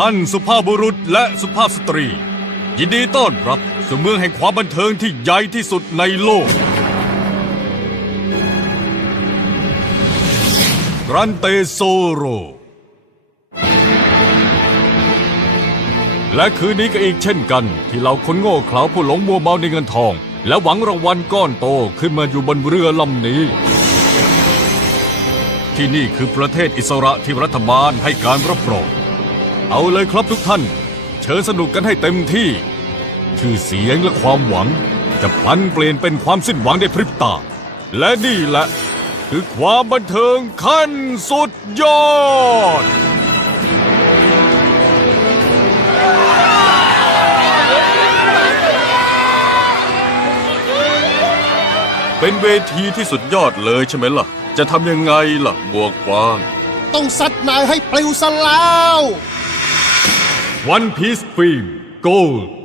ท่านสุภาพบุรุษและสุภาพสตรี ยินดีต้อนรับสู่เมืองแห่งความบันเทิงที่ใหญ่ที่สุดในโลกรันเตโซโร และคืนนี้ก็อีกเช่นกันที่เราคนโง่เขลาผู้หลงมัวเมาในเงินทอง และหวังรางวัลก้อนโตขึ้นมาอยู่บนเรือลำนี้ที่นี่คือประเทศอิสระที่รัฐบาลให้การรับรอง เอาเลยครับทุกท่าน เชิญสนุกกันให้เต็มที่ ชื่อเสียงและความหวัง จะพลันเปลี่ยนเป็นความสิ้นหวังในพริบตา และนี่แหละ คือความบันเทิงขั้นสุดยอด เป็นเวทีที่สุดยอดเลยใช่ไหมล่ะ จะทำยังไงล่ะบวกวาง ต้องซัดนายให้ปลิวซะแล้ว One Piece Film Gold